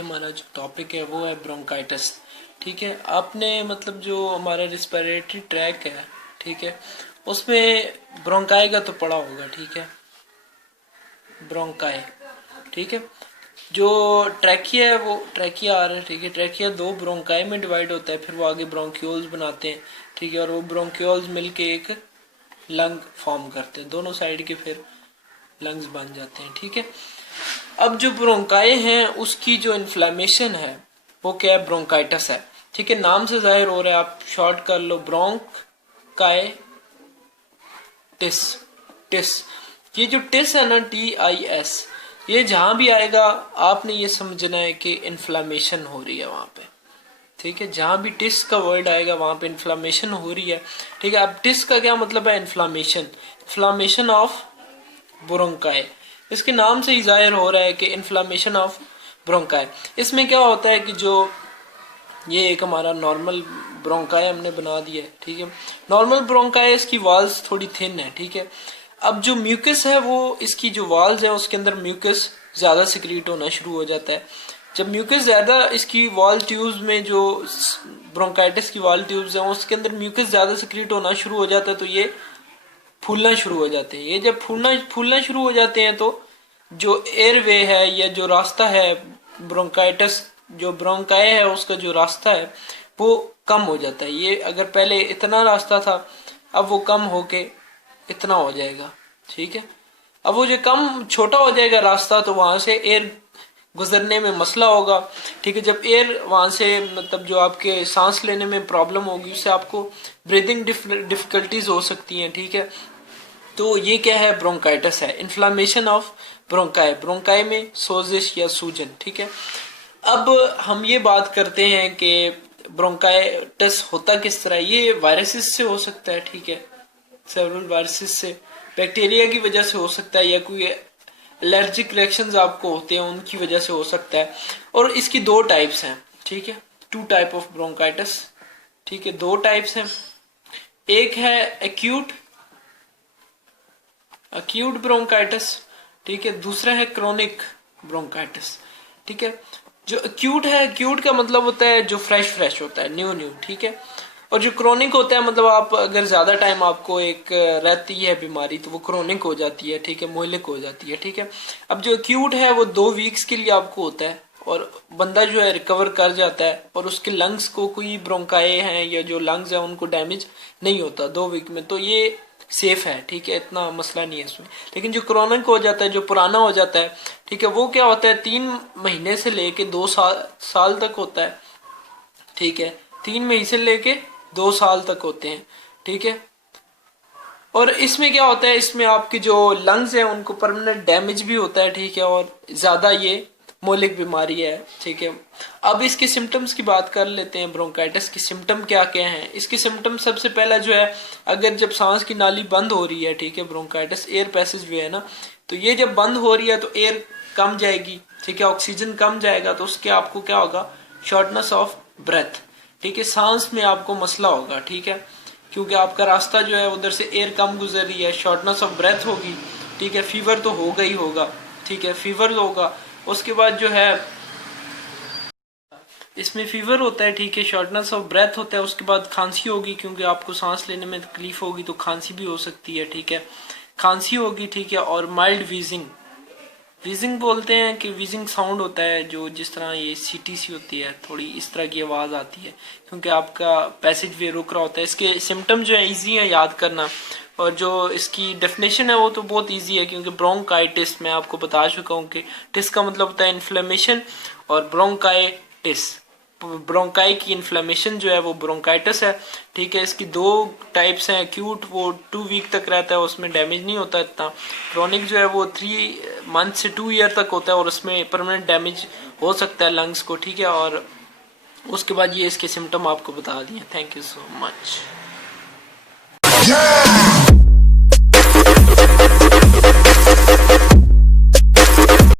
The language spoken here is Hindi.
हमारा जो टॉपिक है वो है ब्रोंकाइटिस। ठीक है, आपने मतलब जो हमारा रिस्पिरेटरी ट्रैक है, ठीक है, उसमें ब्रोंकाई का तो पढ़ा होगा। ठीक है, ब्रोंकाई, ठीक है, जो ट्रैकिया है वो ट्रैकिया आ रहा है। ठीक है, ट्रैकिया दो ब्रोंकाई में डिवाइड होता है, फिर वो आगे ब्रोंक्यूल्स बनाते हैं। ठीक है, और वो ब्रोंक्यूल्स मिलके एक लंग फॉर्म करते हैं, दोनों साइड के फिर लंग्स बन जाते हैं। ठीक है, अब जो ब्रोंकाई हैं उसकी जो इन्फ्लेमेशन है वो क्या है, ब्रोंकाइटिस है। ठीक है, नाम से जाहिर हो रहा है, आप शॉर्ट कर लो ब्रोंकाइटिस। टिस, ये जो टिस है ना, TIS, ये जहां भी आएगा आपने ये समझना है कि इन्फ्लेमेशन हो रही है वहां पे। ठीक है, जहां भी टिस का वर्ड आएगा वहां पे इन्फ्लेमेशन हो रही है। ठीक है, अब टिस का क्या मतलब है, इन्फ्लेमेशन, इन्फ्लेमेशन ऑफ ब्रोंकाई। इसके नाम से ही जाहिर हो रहा है कि इन्फ्लेमेशन ऑफ ब्रोंकाई। इसमें क्या होता है कि जो ये एक हमारा नॉर्मल ब्रोंकाई हमने बना दिया है। ठीक है, नॉर्मल ब्रोंकाई इसकी वाल्स थोड़ी थिन है। ठीक है, अब जो म्यूकस है वो इसकी जो वाल्स है उसके अंदर म्यूकस ज्यादा सिक्रीट होना शुरू हो जाता है। जब म्यूकस ज्यादा इसकी वॉल ट्यूब्स में, जो ब्रोंकाइटिस की वॉल ट्यूब्स हैं उसके अंदर म्यूकस ज्यादा सिक्रीट होना शुरू हो जाता है तो ये फूलना शुरू हो जाते हैं। ये जब फूलना शुरू हो जाते हैं तो जो एयरवे है या जो रास्ता है ब्रोंकाइटिस, जो ब्रोंकाई है उसका जो रास्ता है वो कम हो जाता है। ये अगर पहले इतना रास्ता था अब वो कम होके इतना हो जाएगा। ठीक है, अब वो जो कम छोटा हो जाएगा रास्ता तो वहां से एयर गुजरने में मसला होगा। ठीक है, जब एयर वहां से मतलब जो आपके सांस लेने में प्रॉब्लम होगी उससे आपको ब्रीदिंग डिफिकल्टीज हो सकती हैं। ठीक है, तो ये क्या है, ब्रोंकाइटिस है, इन्फ्लामेशन ऑफ ब्रोंकाई, ब्रोंकाई में सोजिश या सूजन। ठीक है, अब हम ये बात करते हैं कि ब्रोंकाइटिस होता किस तरह। ये वायरसेस से हो सकता है। ठीक है, सेवरल वायरसेस से, बैक्टीरिया की वजह से हो सकता है, या कोई एलर्जिक रिएक्शंस आपको होते हैं उनकी वजह से हो सकता है। और इसकी दो टाइप्स हैं। ठीक है, 2 टाइप ऑफ ब्रोंकाइटिस। ठीक है, 2 टाइप्स हैं, एक है एक्यूट ब्रोंकाइटिस। ठीक है, दूसरा है क्रोनिक ब्रोंकाइटिस। ठीक है, जो एक्यूट है, एक्यूट का मतलब होता है जो फ्रेश होता है, न्यू। ठीक है, और जो क्रोनिक होता है मतलब आप अगर ज्यादा टाइम आपको एक रहती है बीमारी तो वो क्रोनिक हो जाती है। ठीक है, मोहलिक हो जाती है। ठीक है, अब जो एक्यूट है वो 2 वीक्स के लिए आपको होता है और बंदा जो है रिकवर कर जाता है और उसके लंग्स को कोई ब्रोंकाई हैं या जो लंग्स है उनको डैमेज नहीं होता 2 वीक में, तो ये सेफ है। ठीक है, इतना मसला नहीं है इसमें। लेकिन जो क्रोनिक हो जाता है, जो पुराना हो जाता है, ठीक है, वो क्या होता है 3 महीने से लेके 2 साल तक होता है। ठीक है, 3 महीने से लेके 2 साल तक होते हैं। ठीक है, और इसमें क्या होता है, इसमें आपकी जो लंग्स है उनको परमानेंट डैमेज भी होता है। ठीक है, और ज्यादा ये मोलिक बीमारी है। ठीक है, अब इसके सिम्टम्स की बात कर लेते हैं। ब्रोंकाइटिस के सिम्टम क्या क्या हैं। इसके सिम्टम सबसे पहला जो है, अगर जब सांस की नाली बंद हो रही है, ठीक है, ब्रोंकाइटिस एयर पैसेज वे है ना, तो ये जब बंद हो रही है तो एयर कम जाएगी। ठीक है, ऑक्सीजन कम जाएगा तो उसके आपको क्या होगा, शॉर्टनेस ऑफ ब्रेथ। ठीक है, सांस में आपको मसला होगा। ठीक है, क्योंकि आपका रास्ता जो है उधर से एयर कम गुजर रही है, शॉर्टनेस ऑफ ब्रेथ होगी। ठीक है, फीवर तो होगा ही होगा। ठीक है, फीवर होगा, उसके बाद जो है इसमें फीवर होता है। ठीक है, शॉर्टनेस ऑफ ब्रेथ होता है, उसके बाद खांसी होगी क्योंकि आपको सांस लेने में तकलीफ होगी तो खांसी भी हो सकती है। ठीक है, खांसी होगी। ठीक है, और माइल्ड वीजिंग बोलते हैं कि वीजिंग साउंड होता है जो जिस तरह ये सीटी सी होती है, थोड़ी इस तरह की आवाज आती है क्योंकि आपका पैसेज वे रुक रहा होता है। इसके सिम्टम जो है इजी है याद करना, और जो इसकी डेफिनेशन है वो तो बहुत इजी है क्योंकि ब्रोंकाइटिस मैं आपको बता चुका हूँ कि टिस का मतलब होता है इन्फ्लेमेशन और ब्रोंकाइटिस, ब्रोंकाई की इन्फ्लेमेशन जो है वो ब्रोंकाइटिस है। ठीक है, इसकी 2 टाइप्स हैं, एक्यूट वो 2 वीक तक रहता है, उसमें डैमेज नहीं होता इतना। क्रोनिक जो है वो 3 मंथ से 2 ईयर तक होता है और उसमें परमानेंट डैमेज हो सकता है लंग्स को। ठीक है, और उसके बाद ये इसके सिम्टम आपको बता दिए। Thank you so much.